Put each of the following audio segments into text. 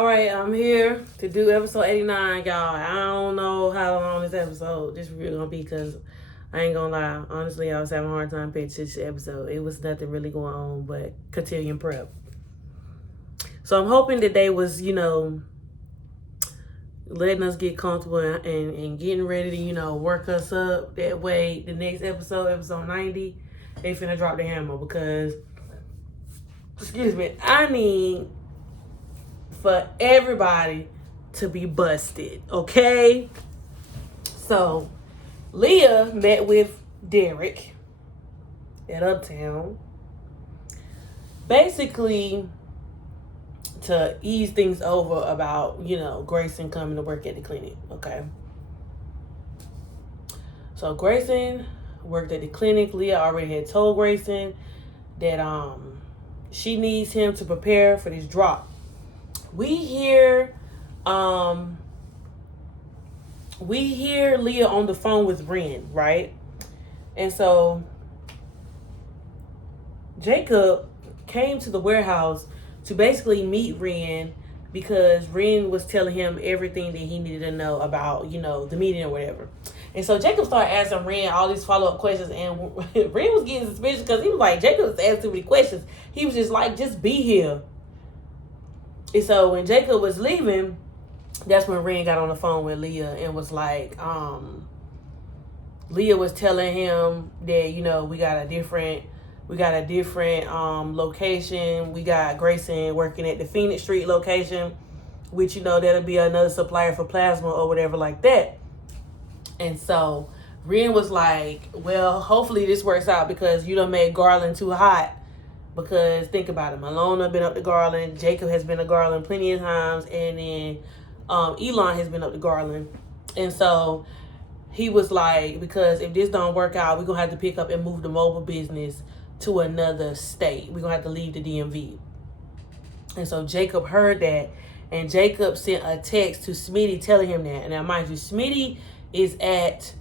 All right, I'm here to do episode 89, y'all. I don't know how long this episode this really gonna be because I ain't gonna lie. Honestly, I was having a hard time pitching this episode. It was nothing really going on but cotillion prep. So I'm hoping that they was, letting us get comfortable and getting ready to, work us up. That way, the next episode 90, they finna drop the hammer because, excuse me, I need for everybody to be busted, okay? So, Leah met with Derek at Uptown, basically to ease things over about, Grayson coming to work at the clinic, okay? So, Grayson worked at the clinic. Leah already had told Grayson that she needs him to prepare for this drop. We hear Leah on the phone with Ren, right? And so Jacob came to the warehouse to basically meet Ren because Ren was telling him everything that he needed to know about, the meeting or whatever. And so Jacob started asking Ren all these follow-up questions, and Ren was getting suspicious because he was like, Jacob was asking too many questions. He was just like, just be here. And so when Jacob was leaving, that's when Ren got on the phone with Leah and was like, Leah was telling him that, we got a different location. We got Grayson working at the Phoenix Street location, which, that'll be another supplier for plasma or whatever like that. And so Ren was like, well, hopefully this works out because you done made Garland too hot. Because think about it, Malona been up to Garland, Jacob has been to Garland plenty of times, and then Elon has been up to Garland. And so he was like, because if this don't work out, we're going to have to pick up and move the mobile business to another state. We're going to have to leave the DMV. And so Jacob heard that, and Jacob sent a text to Smitty telling him that. And now, mind you, Smitty is at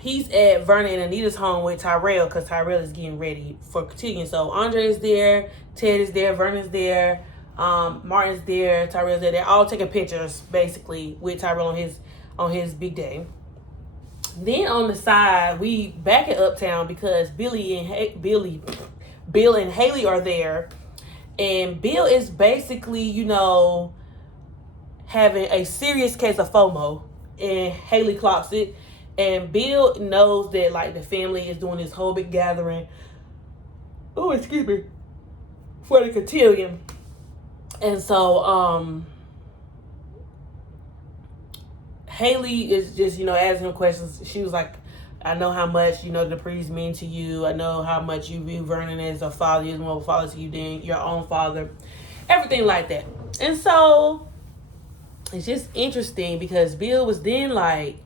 he's at Vernon and Anita's home with Tyrell because Tyrell is getting ready for cotillion. So Andre is there, Ted is there, Vernon's there, Martin's there, Tyrell's there. They're all taking pictures basically with Tyrell on his big day. Then on the side, we back at Uptown because Bill and Haley are there, and Bill is basically, having a serious case of FOMO, and Haley clocks it. And Bill knows that, the family is doing this whole big gathering. Oh, excuse me. For the cotillion. And so, Haley is just, asking him questions. She was like, I know how much, the Duprees mean to you. I know how much you view Vernon as a father. He's more of a father to you than your own father. Everything like that. And so, it's just interesting because Bill was then like,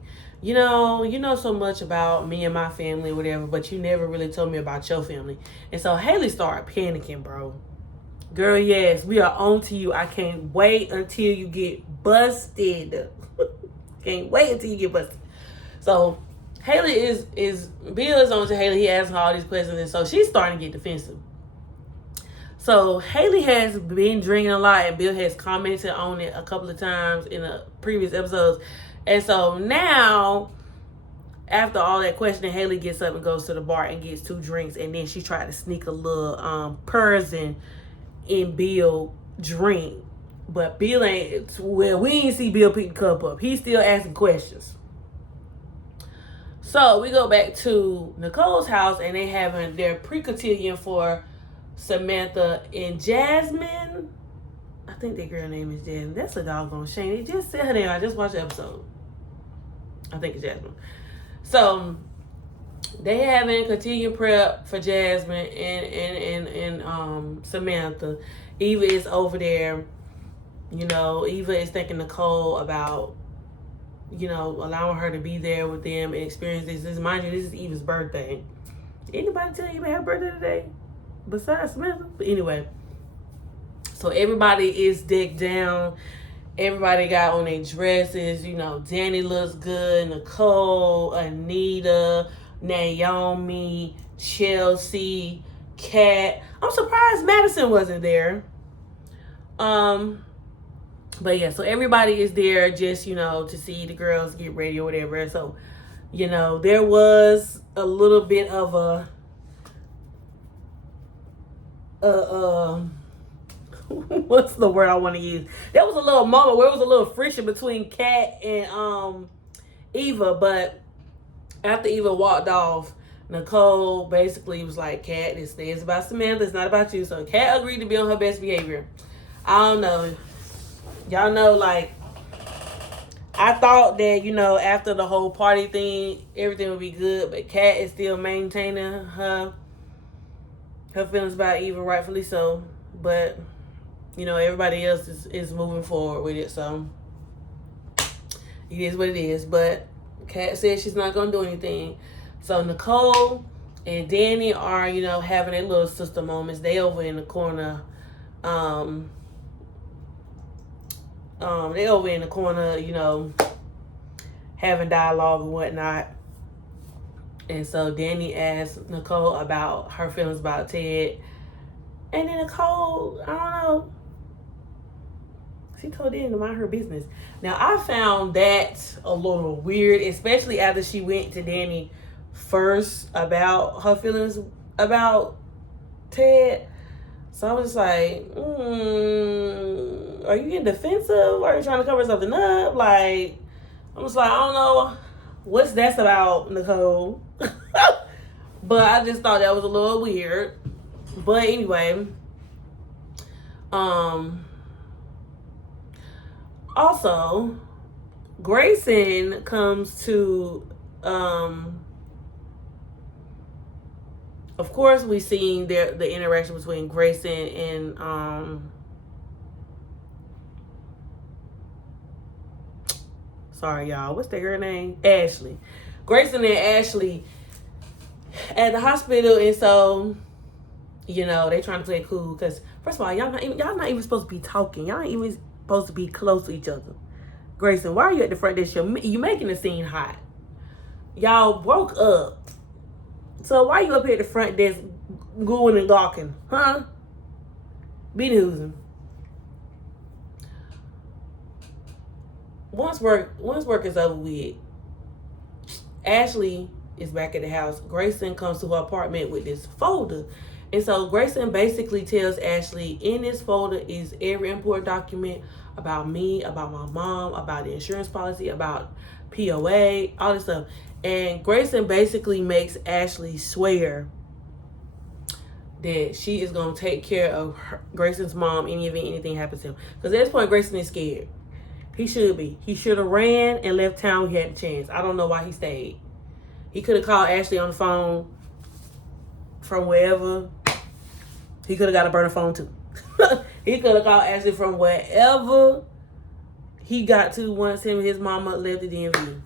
you know so much about me and my family or whatever, but you never really told me about your family. And so Haley started panicking, bro. Girl, yes, we are on to you. I can't wait until you get busted. Can't wait until you get busted. So Haley Bill is on to Haley. He asks her all these questions, and so she's starting to get defensive. So Haley has been drinking a lot, and Bill has commented on it a couple of times in the previous episodes. And so now, after all that questioning, Haley gets up and goes to the bar and gets 2 drinks, and then she tried to sneak a little Persian in Bill drink. But Bill ain't, well, we ain't see Bill pick the cup up. He's still asking questions. So we go back to Nicole's house, and they having their pre-cotillion for Samantha and Jasmine. I think that girl name is Jasmine. That's a doggone shame. They just said her name. I just watched the episode. I think it's Jasmine. So they having cotillion prep for Jasmine and Samantha. Eva is over there. Eva is thanking Nicole about, allowing her to be there with them and experience this. Mind you, this is Eva's birthday. Anybody tell Eva happy birthday today? Besides Samantha? But anyway. So everybody is decked down. Everybody got on their dresses. Danny looks good. Nicole, Anita, Naomi, Chelsea, Kat. I'm surprised Madison wasn't there. But yeah, so everybody is there just, to see the girls get ready or whatever. So, there was a little bit of what's the word I want to use? There was a little moment where it was a little friction between Kat and Eva, but after Eva walked off, Nicole basically was like, Kat, this is about Samantha, it's not about you. So Kat agreed to be on her best behavior. I don't know. Y'all know, like, I thought that, after the whole party thing, everything would be good, but Kat is still maintaining her feelings about Eva, rightfully so. But, everybody else is moving forward with it, so it is what it is. But Kat said she's not going to do anything. So Nicole and Danny are, having their little sister moments. They over in the corner. They over in the corner, having dialogue and whatnot. And so Danny asked Nicole about her feelings about Ted. And then Nicole, I don't know, she told Danny to mind her business. Now, I found that a little weird, especially after she went to Danny first about her feelings about Ted. So I was just like, are you getting defensive? Are you trying to cover something up? Like, I was like, I don't know what's that about, Nicole. But I just thought that was a little weird. But anyway, also, Grayson comes to, of course, we seen the interaction between Grayson and sorry y'all, what's that girl name? Ashley. Grayson and Ashley at the hospital, and so they trying to play it cool because first of all, y'all not even supposed to be talking. Y'all ain't even supposed to be close to each other. Grayson, why are you at the front desk? You making the scene hot. Y'all broke up. So why you up here at the front desk going and gawking? Huh? Be the Once work is over with, Ashley is back at the house. Grayson comes to her apartment with this folder. And so Grayson basically tells Ashley, in this folder is every important document about me, about my mom, about the insurance policy, about POA, all this stuff. And Grayson basically makes Ashley swear that she is going to take care of Grayson's mom in the event anything happens to him. Because at this point, Grayson is scared. He should be. He should have ran and left town when he had the chance. I don't know why he stayed. He could have called Ashley on the phone from wherever. He could have got a burner phone too. He could have called Ashley from wherever he got to once him and his mama left the DMV.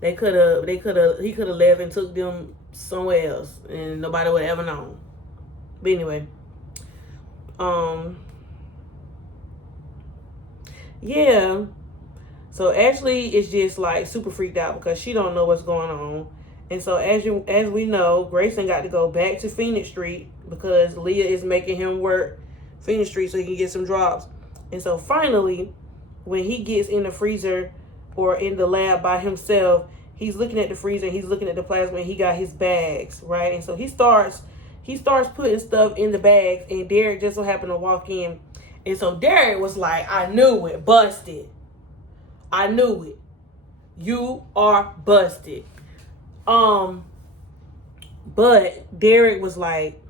He could have left and took them somewhere else and nobody would have ever known. But anyway. Yeah. So Ashley is just like super freaked out because she don't know what's going on. And so as we know, Grayson got to go back to Phoenix Street because Leah is making him work Phoenix Street so he can get some drops. And so finally, when he gets in the freezer or in the lab by himself, he's looking at the freezer, he's looking at the plasma, and he got his bags, right? And so he starts putting stuff in the bags, and Derek just so happened to walk in. And so Derek was like, I knew it, busted. I knew it. You are busted. But Derek was like,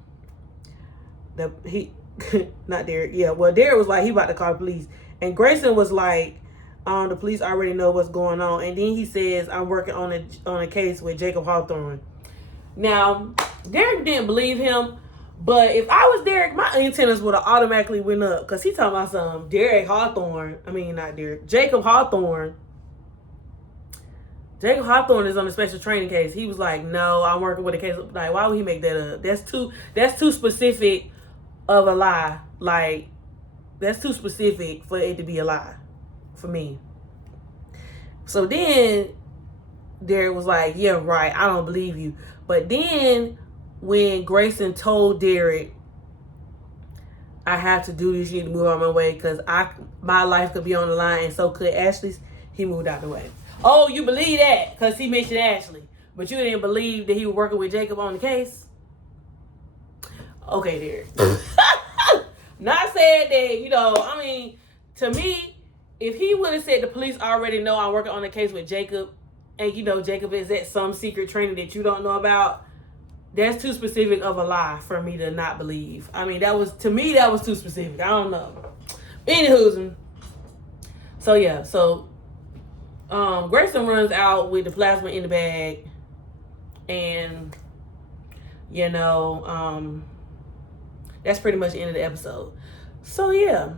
Derek was like, he about to call the police. And Grayson was like, the police already know what's going on. And then he says, I'm working on a case with Jacob Hawthorne. Now, Derek didn't believe him. But if I was Derek, my antennas would have automatically went up. Because he talking about something. Jacob Hawthorne is on a special training case. He was like, no, I'm working with a case. Like, why would he make that up? That's too specific of a lie. Like, that's too specific for it to be a lie for me. So then Derek was like, yeah, right, I don't believe you. But then when Grayson told Derek, I have to do this, you need to move out of my way because my life could be on the line, and so could Ashley's, he moved out the way. Oh, you believe that because he mentioned Ashley, but you didn't believe that he was working with Jacob on the case? Okay, Derek. Not saying that, to me, if he would have said the police already know I'm working on the case with Jacob, and Jacob is at some secret training that you don't know about, that's too specific of a lie for me to not believe. That was too specific. I don't know. Anywho, so yeah, Grayson runs out with the plasma in the bag, and that's pretty much the end of the episode. So yeah,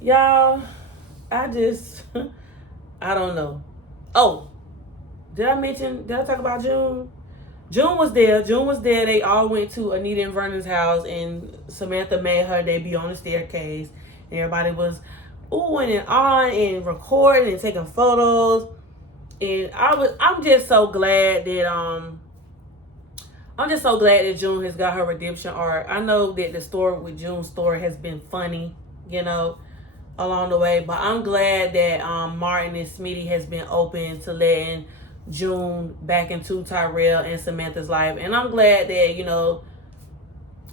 y'all, I don't know. Oh, did I talk about June? June was there. They all went to Anita and Vernon's house, and Samantha made her debut on the staircase. And everybody was oohing and ahhing and recording and taking photos. And I'm just so glad that June has got her redemption arc. I know that the story with June's story has been funny, along the way, but I'm glad that Martin and Smitty has been open to letting June back into Tyrell and Samantha's life. And I'm glad that,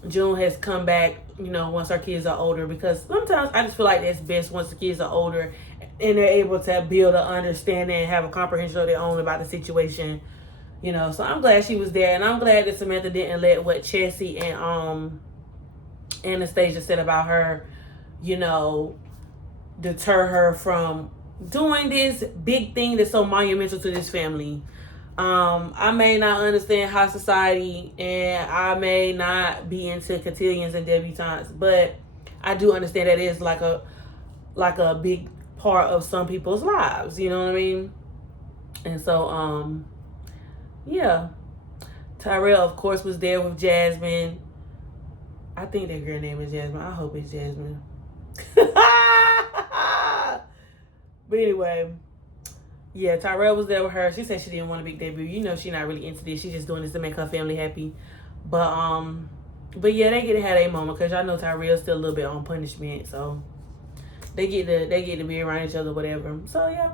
June has come back, once our kids are older, because sometimes I just feel like that's best once the kids are older and they're able to build an understanding and have a comprehension of their own about the situation, So I'm glad she was there, and I'm glad that Samantha didn't let what Chessie and Anastasia said about her, deter her from doing this big thing that's so monumental to this family. I may not understand high society, and I may not be into cotillions and debutantes, but I do understand that it's like a big part of some people's lives, you know what I mean? And so yeah, Tyrell of course was there with Jasmine. I think that girl name is Jasmine. I hope it's Jasmine. But anyway, yeah, Tyrell was there with her. She said she didn't want a big debut. She's not really into this. She's just doing this to make her family happy. But yeah, they get to have a moment, because y'all know Tyrell's still a little bit on punishment, so they get to be around each other, whatever. So yeah.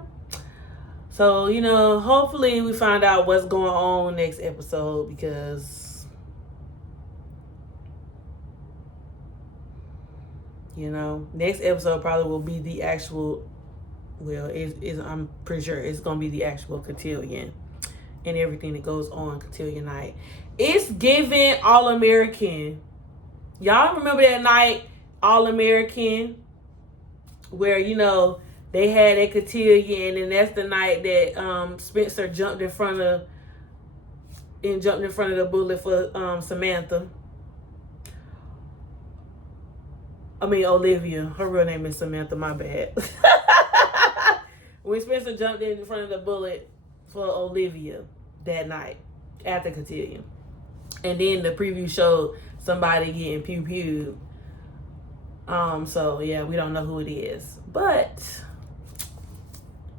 So, hopefully we find out what's going on next episode, because next episode probably will be the actual, I'm pretty sure it's going to be the actual cotillion and everything that goes on cotillion night. It's giving All-American. Y'all remember that night, All-American, where, they had a cotillion, and that's the night that Spencer jumped in front of the bullet for Samantha. Olivia. Her real name is Samantha, my bad. When Spencer jumped in front of the bullet for Olivia that night at the cotillion. And then the preview showed somebody getting pew-pewed. So yeah, we don't know who it is. But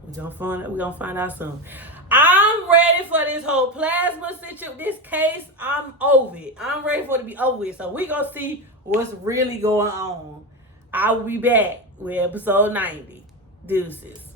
we're gonna find out soon. I'm ready for this whole plasma situation, this case. I'm over it. I'm ready for it to be over with. So we're gonna see what's really going on. I will be back with episode 90. Deuces.